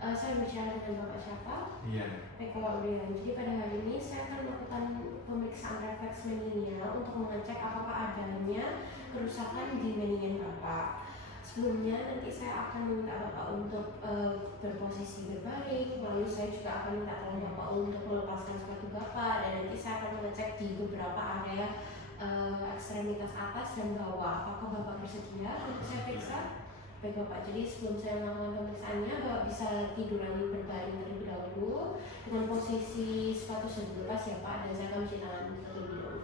Saya bicara dengan Bapak siapa? Iya. Baik Bapak Brian. Jadi pada hari ini saya akan melakukan pemeriksaan refleks meningial untuk mengecek apakah adanya kerusakan di meningian Bapak. Sebelumnya nanti saya akan meminta Bapak untuk berposisi berbaring, lalu saya juga akan minta tolong Bapak untuk melepaskan sepatu Bapak, dan nanti saya akan mengecek di beberapa area ekstremitas atas dan bawah. Apakah Bapak bersedia untuk saya periksa? Baik Bapak, jadi sebelum saya melakukan pemeriksaannya, Bapak bisa tiduran berbaring terlebih dahulu dengan posisi sepatu sudah dilepas ya Pak, dan saya akan mencuci tangan terlebih dahulu.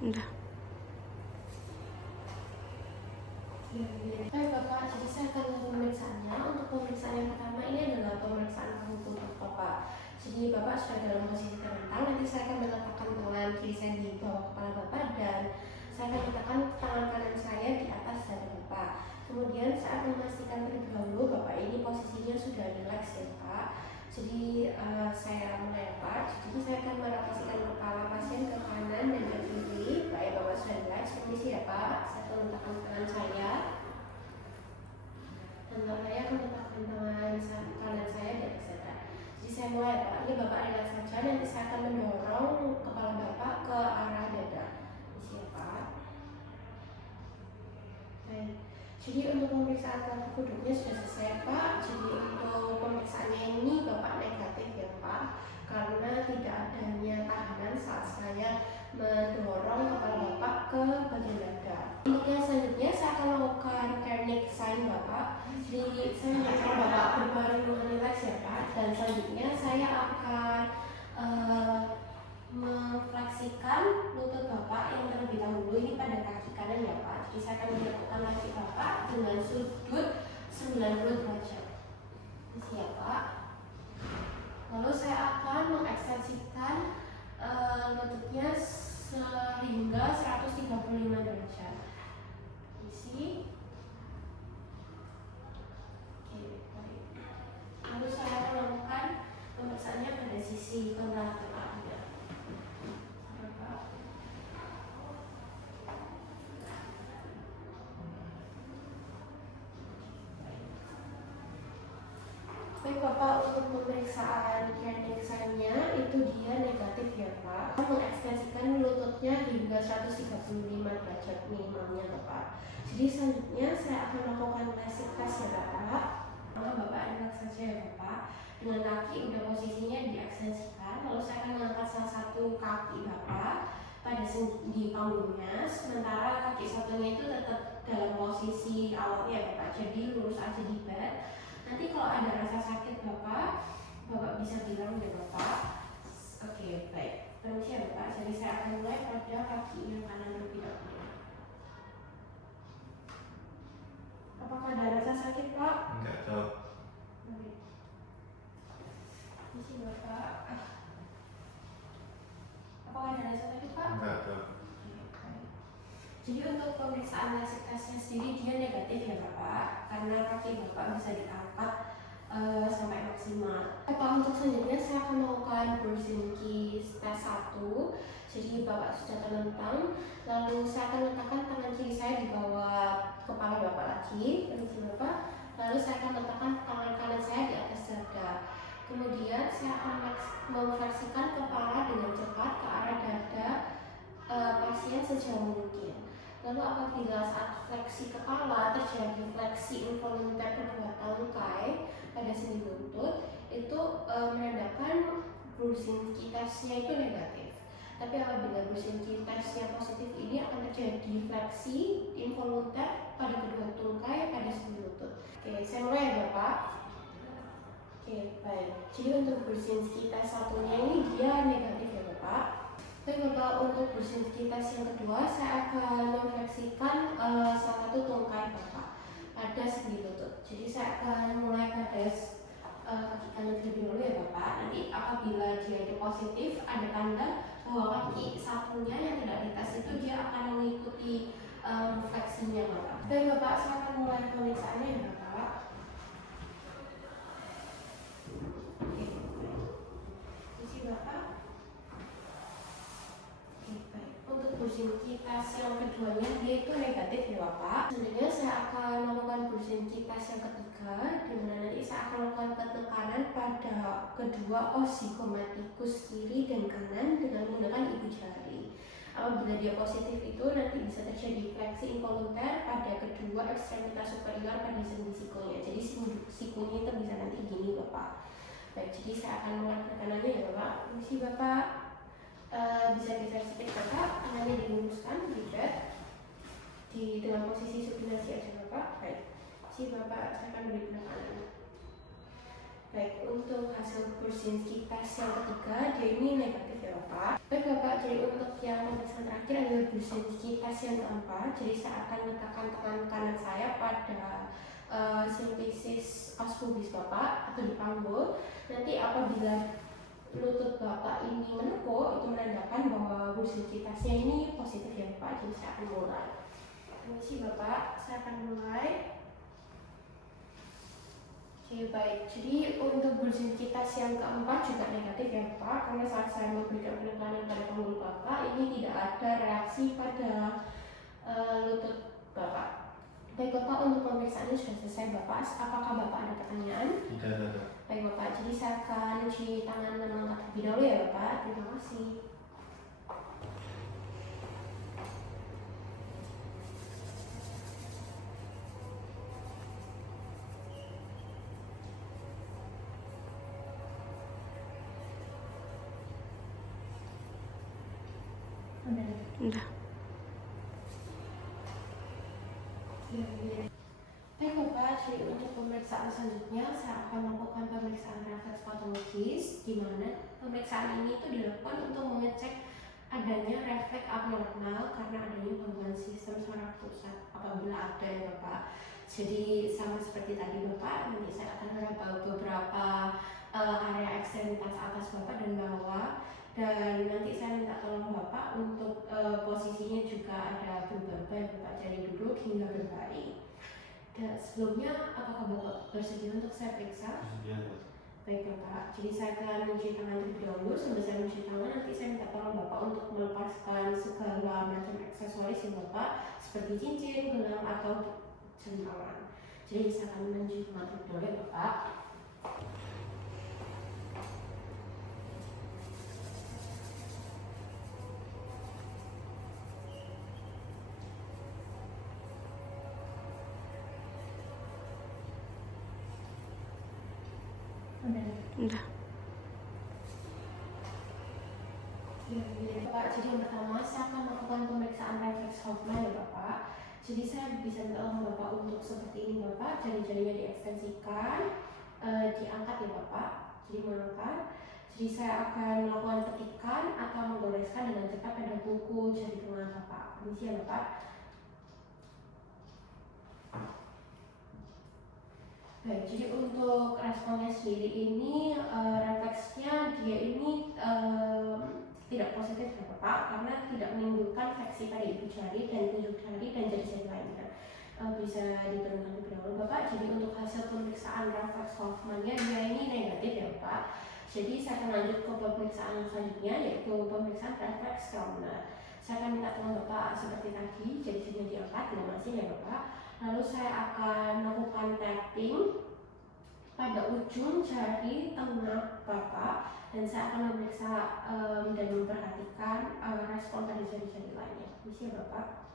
Udah. Baik Bapak, jadi saya akan melakukan pemeriksaannya. Untuk pemeriksaan yang pertama ini adalah pemeriksaan paru tubuh Bapak. Jadi Bapak sudah dalam posisi terlentang, nanti saya akan meletakkan tangan kiri saya di bawah kepala Bapak dan saya akan letakkan tangan kanan saya di atas dada Bapak. Kemudian saya akan memastikan terlebih dahulu Bapak ini posisinya sudah rileks ya Pak. Jadi saya mulai Pak. Jadi saya akan merotasikan kepala pasien ke kanan dan ke kiri. Baik Bapak sudah rileks, permisi ya Pak. Saya akan letakkan tangan saya. Dan saya akan letakkan tangan kanan saya di atas dada. Jadi saya mulai Pak. Ini Bapak rileks saja. Nanti saya akan mendorong kepala Bapak ke arah dada. Permisi ya Pak. Baik. Jadi untuk pemeriksaan tempat duduknya sudah selesai Pak. Jadi untuk pemeriksaannya ini Bapak negatif ya Pak, karena tidak adanya tahanan saat saya mendorong kepala Bapak ke bagian dada. Untuk yang selanjutnya saya akan melakukan Kernig sign Bapak. Jadi saya minta Bapak berbaring dengan rileks ya Pak. Dan selanjutnya saya akan mengfleksikan lutut Bapak yang terlebih dahulu ini pada kaki kanan ya Pak. Jadi saya akan menjatuhkan kaki Bapak dengan sudut 90 derajat. Ini ya Pak. Lalu saya akan mengekstensikan lututnya sehingga 135 derajat. Isi. Oke, baik. Lalu saya akan melakukan pemeriksaannya pada sisi kontralateral. Baik Bapak, untuk pemeriksaan Kernig sign-nya itu dia negatif ya Pak. Saya mengekstensikan lututnya hingga 135 derajat minimalnya Bapak. Jadi selanjutnya saya akan melakukan basic test ya Bapak. Maka Bapak relax saja ya Bapak. Dengan kaki udah posisinya diekstensikan, lalu saya akan mengangkat salah satu kaki Bapak pada di panggungnya, sementara kaki satunya itu tetap dalam posisi awalnya ya Bapak. Jadi lurus aja di bed. Nanti kalau ada rasa sakit Bapak bisa bilang ya Bapak. Oke, baik. Permisi ya Bapak. Jadi saya akan mulai pada kaki yang kanan terlebih dahulu. Apakah ada rasa sakit Pak? Enggak tahu. Baik. Permisi Bapak. Apakah ada rasa sakit Pak? Enggak tahu. Jadi untuk pemeriksaan basic testnya sendiri dia negatif ya Bapak, karena kaki Bapak bisa diangkat sampai maksimal. Bapak, untuk selanjutnya saya akan melakukan Brzezinski test 1. Jadi Bapak sudah terlentang, lalu saya akan letakkan tangan kiri saya di bawah kepala Bapak lagi, permisi Bapak. Lalu saya akan letakkan tangan kanan saya di atas dada. Kemudian saya akan memfleksikan kepala dengan cepat ke arah dada pasien sejauh mungkin. Lalu apabila saat fleksi kepala terjadi fleksi involunter kedua tangkai pada sendi lutut, itu menandakan Brzezinski testnya itu negatif. Tapi apabila Brzezinski testnya positif, ini akan terjadi fleksi involunter pada kedua tangkai pada sendi lutut. Oke, saya mulai ya Bapak. Oke, baik. Jadi untuk Brzezinski test satunya ini dia negatif ya Bapak. Baik Bapak, untuk Brzezinski test yang kedua saya akan memfleksikan salah satu tungkai Bapak pada sendi lutut. Jadi saya akan mulai pada kaki kanan terlebih dahulu ya Bapak. Nanti apabila dia itu positif, ada tanda bahwa kaki satunya yang tidak dites itu dia akan mengikuti fleksinya Bapak. Baik Bapak, saya akan mulai pemeriksaannya ya Bapak. kipas yang keduanya dia itu negatif ya Bapak. Selanjutnya saya akan melakukan bersihin kipas yang ketiga, di mana nanti saya akan melakukan penekanan pada kedua os zigomatikus kiri dan kanan dengan menggunakan ibu jari. Apabila dia positif itu nanti bisa terjadi fleksi involunter pada kedua ekstremitas superior pada sendi sikunya. Jadi sikunya itu bisa nanti gini Bapak. Baik, jadi saya akan melakukan tekanannya ya Bapak. Misi Bapak bisa geser sedikit Bapak, tangannya diluruskan, dilihat dengan posisi supinasi aja Bapak. Baik, misi Bapak saya akan beri penekanan. Baik, untuk hasil bersihin kipas yang ketiga dia ini negatif ya Bapak. Baik Bapak, jadi untuk yang pemeriksaan terakhir adalah bersihin kipas yang keempat. Jadi saya akan letakkan tangan kanan saya pada simplicis os pubis Bapak atau di panggul. Nanti apabila lutut Bapak ini menekuk, itu menandakan bahwa bersihin kipasnya ini positif ya Bapak. Jadi saya akan mulai. Permisi Bapak, saya akan mulai. Oke baik, jadi untuk bersihin kipas yang keempat juga negatif ya Bapak, karena saat saya memberikan penekanan pada panggul Bapak ini tidak ada reaksi pada lutut Bapak. Baik Bapak, untuk pemeriksaannya sudah selesai Bapak. Apakah Bapak ada pertanyaan? Tidak ada. Baik Bapak, jadi saya akan cuci tangan dan angkat terlebih dahulu ya Bapak. Terima kasih. Udah. Baik Bapak, jadi untuk pemeriksaan selanjutnya saya akan melakukan pemeriksaan refleks patologis, di mana pemeriksaan ini itu dilakukan untuk mengecek adanya refleks abnormal karena adanya gangguan sistem saraf pusat apabila ada ya Bapak. Jadi sama seperti tadi Bapak, nanti saya akan meraba beberapa area ekstremitas atas Bapak dan bawah, dan nanti saya minta tolong Bapak untuk posisinya juga ada beberapa ya Bapak, dari duduk hingga berbaring. Dan sebelumnya apakah Bapak bersedia untuk saya periksa? Bersedia, Pak. Baik Bapak, jadi saya akan mencuci tangan terlebih dahulu. Sambil saya mencuci tangan, nanti saya minta tolong Bapak untuk melepaskan segala macam aksesoris yang Bapak, seperti cincin, gelang, atau jam tangan. Jadi saya akan mencuci tangan terlebih dahulu ya Bapak. Udah. Bapak, jadi yang pertama saya akan melakukan pemeriksaan refleks Hoffman ya Bapak. Jadi saya bisa minta tolong Bapak untuk seperti ini Bapak, jari-jarinya diekstensikan, diangkat ya Bapak. Jadi mengangkat. Jadi saya akan melakukan petikan atau menggoreskan dengan cepat pada buku jari tengah Bapak. Permisi ya Bapak. Baik, jadi untuk responnya sendiri ini refleksnya dia ini tidak positif ya Bapak, karena tidak menimbulkan fleksi pada ibu jari dan tunjuk jari dan jari-jari lainnya. Bisa diturunkan lebih dahulu Bapak. Jadi untuk hasil pemeriksaan refleks Hoffman-nya dia ini negatif ya Bapak. Jadi saya akan lanjut ke pemeriksaan selanjutnya, yaitu pemeriksaan refleks Strommler. Saya akan minta tolong Bapak seperti tadi, jari-jarinya diangkat dengan mesin ya Bapak. Lalu saya akan melakukan tapping pada ujung jari tengah Bapak, dan saya akan memeriksa dan memperhatikan respon pada jari-jari lainnya. Misi ya Bapak.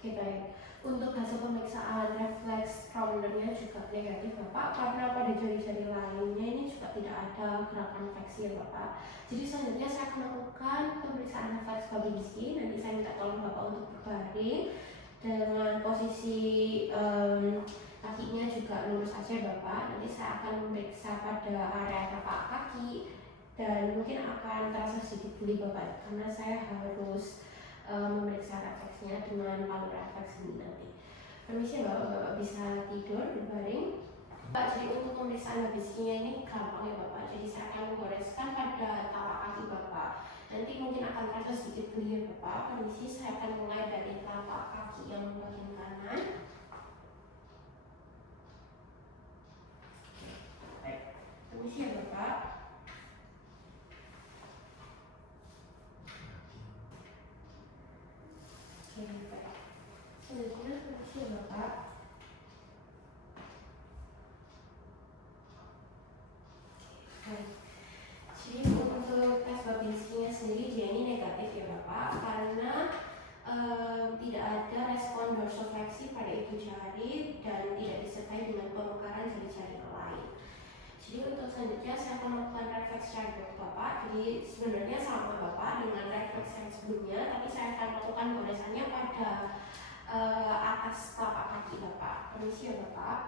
Oke baik. Untuk hasil pemeriksaan refleks Strommler-nya juga negatif Bapak, karena pada jari-jari lainnya ini juga tidak ada gerakan fleksi ya Bapak. Jadi selanjutnya saya akan melakukan pemeriksaan refleks Babinski. Nanti saya minta tolong Bapak untuk berbaring dengan posisi kakinya juga lurus aja Bapak. Nanti saya akan memeriksa pada area tapak kaki, dan mungkin akan terasa sedikit geli Bapak, karena saya harus memeriksa refleksnya dengan palu refleks ini nanti. Permisi Bapak, Bapak bisa tidur berbaring. Pak, jadi untuk pemeriksaan Babinskinya ini gampang ya Bapak. Jadi saya akan menggoreskan pada tapak kaki Bapak. Nanti mungkin akan terasa sedikit geli ya Bapak. Permisi, saya akan mulai dari tapak kaki yang bagian kanan. Baik, permisi ya Bapak. ibu jari dan tidak disertai dengan pemekaran jari-jari yang lain. Jadi untuk selanjutnya saya akan melakukan refleks rambut Bapak. Jadi sebenarnya sama Bapak dengan refleks yang sebelumnya, tapi saya akan melakukan goresannya pada atas telapak kaki Bapak. Permisi ya Bapak.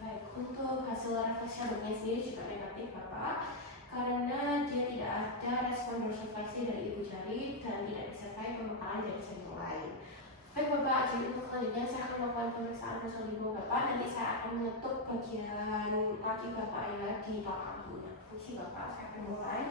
Baik, untuk hasil refleks rambutnya sendiri juga negatif Bapak, karena dia tidak ada respon dorsifleksi dari ibu jari dan tidak disertai pemekaran jari-jari yang lain. Baik Bapak, jadi untuk selanjutnya saya akan melakukan pemeriksaan muscle Bapak. Nanti saya akan menutup bagian kaki Bapak ya di belakang kakinya. Permisi Bapak, saya akan mulai.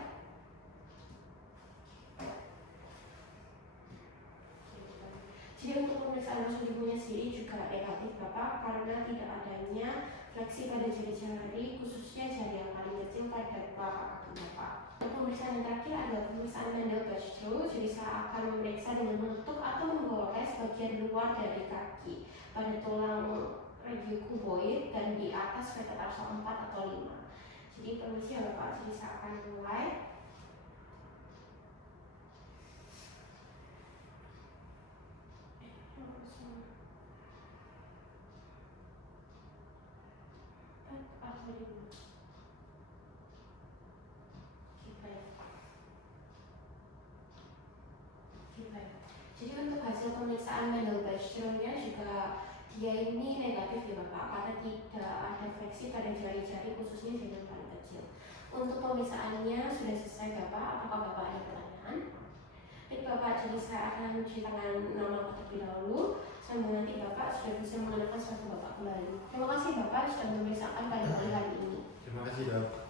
Jadi untuk pemeriksaan muscle sendiri juga negatif Bapak, karena tidak adanya fleksi pada jari-jari, khususnya jari yang paling kecil pada telapak kaki Bapak. Untuk pemeriksaan yang terakhir adalah pemeriksaan Mendel-Baxter. Jadi saya akan memeriksa dengan menutup atau menggores bagian luar dari kaki pada tulang regiocuboid dan di atas metatarsal 4 atau 5. Jadi permisi ya Bapak, jadi saya akan mulai. Jadi untuk hasil pemeriksaan Mendel-Baxter-nya juga dia ini negatif ya Bapak, karena tidak ada fleksi pada jari-jari khususnya jari yang paling kecil. Untuk pemeriksaannya sudah selesai Bapak, apakah Bapak ada pertanyaan? Baik Bapak, jadi saya akan cuci tangan normal terlebih dahulu sambil nanti Bapak sudah bisa mengenakan sepatu Bapak kembali. Terima kasih Bapak sudah memeriksakan pada hari ini. Terima kasih Dok.